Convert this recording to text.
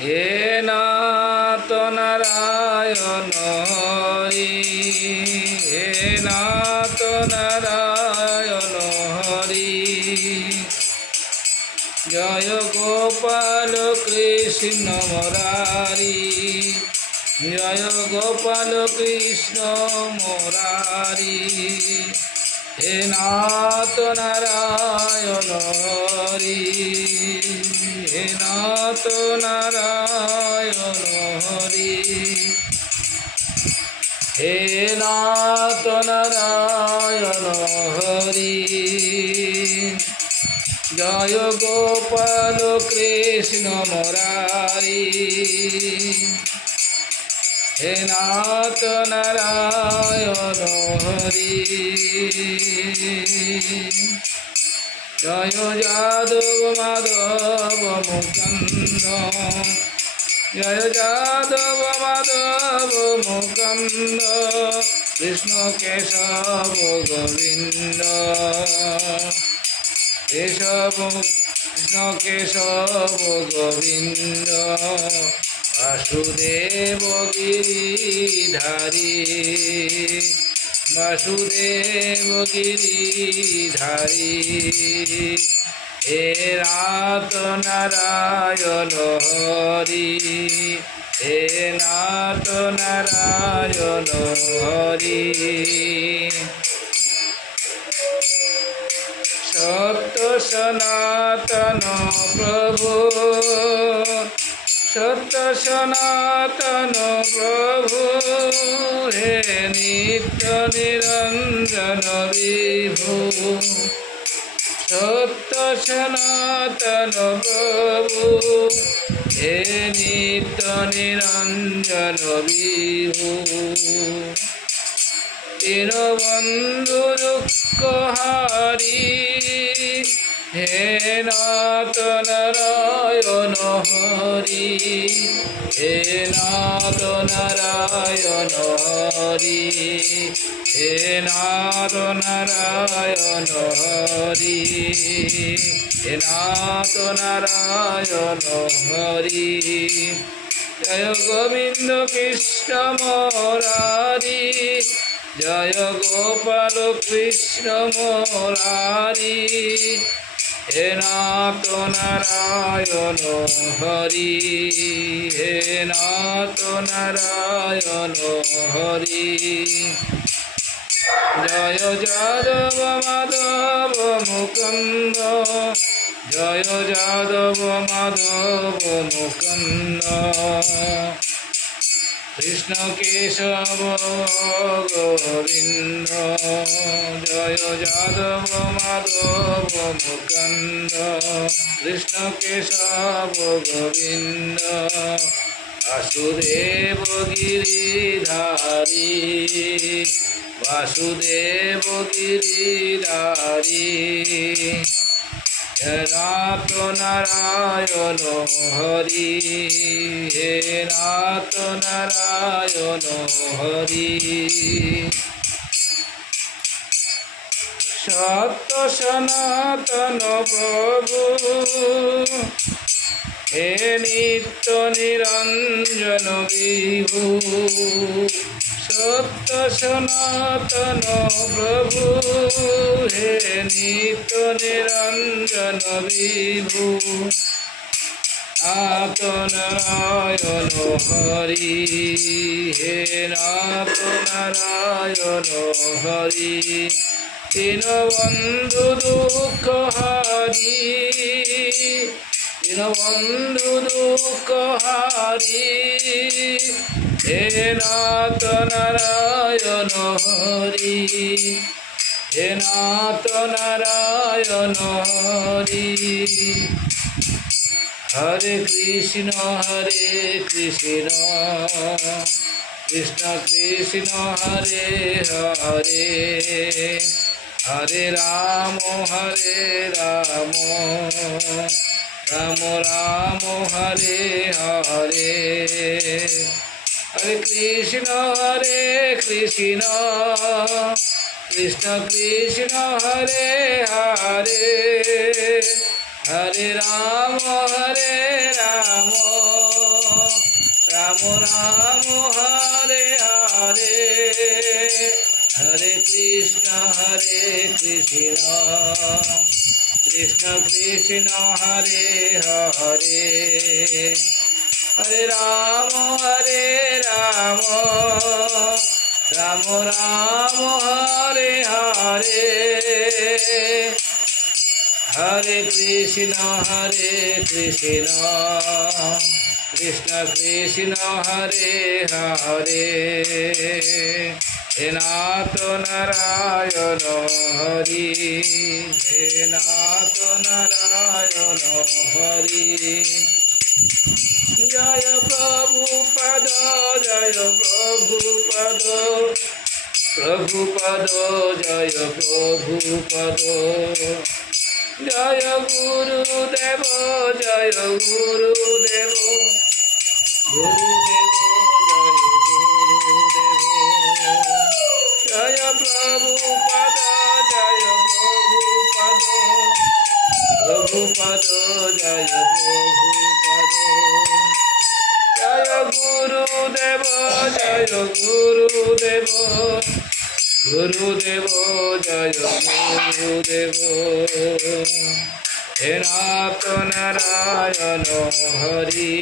হে নাথ নারায়ণ হরি, হে নাথ নারায়ণ হরি। জয় গোপাল কৃষ্ণ মুরারি, জয় গোপাল কৃষ্ণ মুরারি। হে নাথ নারায়ণ হরি, হে নাথ নারায়ণ হরি। হে নাথ নারায়ণ হরি। জয় গোপাল কৃষ্ণ মুরারি, হে নাথ নারায়ণ হরি। জয় যাদব মাধব মুকুন্দ, জয় যাদব মাধব মুকুন্দ, কৃষ্ণ কেশব গোবিন্দ। কেশব কৃষ্ণ কেশব গোবিন্দ, বাসুদেব গিরিধারী, বাসুদেব গিরিধারী। হে নাথ নারায়ণ হরি, হে নাথ নারায়ণ হরি। সত্য সনাতন প্রভু, সত্য সনাতন প্রভু, হে নিত্য নিরঞ্জন বিভু। সত্য সনাতন প্রভু, হে নিত্য নিরঞ্জন বিভু। দীনবন্ধু দুঃখ হারি, হে নাথ নারায়ণ হরি, হে নাথ নারায়ণ হরি, হে নাথ নারায়ণ হরি, হে নাথ নারায়ণ হরি। জয় গোবিন্দ কৃষ্ণ মুরারি, জয় গোপাল কৃষ্ণ মুরারি। হে নাথ নারায়ণ হরি, হে নাথ নারায়ণ হরি। জয় যাদব মাধব মুকুন্দ, জয় যাদব মাধব মুকুন্দ, কৃষ্ণ কেশব গোবিন্দ। জয় যাদব মাধব মুকুন্দ, কৃষ্ণ কেশব গোবিন্দ, বাসুদেব গিরিধারী, বাসুদেব গিরিধারী। হে নাথ নারায়ণ হরি, হে নাথ নারায়ণ হরি। সত্য সনাতন প্রভু, হে নিত্য নিরঞ্জন বিভু। সত্য সনাতন প্রভু, হে নিত্য নিরঞ্জন বিভু। নাথ নারায়ণ হরি, হে নাথ নারায়ণ হরি। দীনবন্ধু দুঃখ হারি, দীনবন্ধু দুঃখ হারি, হে নাথ নারায়ণ হরি, হে নাথ নারায়ণ হরি। হরে কৃষ্ণ কৃষ্ণ, কৃষ্ণ কৃষ্ণ হরে হরে, হরে রাম রাম, রাম রাম হরে হরে। হরে কৃষ্ণ কৃষ্ণ, কৃষ্ণ কৃষ্ণ হরে হরে, হরে রাম রাম, রাম রাম হরে হরে হরে কৃষ্ণ কৃষ্ণ কৃষ্ণ হরে হরে হরে রাম রাম রাম হরে হরে হরে কৃষ্ণ কৃষ্ণ কৃষ্ণ হরে হরে হে নাথ নারায়ণ হরি হে নাথ নারায়ণ হরি জয় প্রভুপদ জয় প্রভুপদ প্রভুপদ জয় প্রভুপদ জয় গুরুদেব জয় গুরুদেব গুরুদেব জয় গুরুদেব জয় প্রভুপদ জয় প্রভুপদ প্রভুপদ জয় প্রভুপদ জয় গুরুদেব জয় গুরুদেব গুরুদেব জয় গুরুদেব হে নাথ নারায়ণ হরি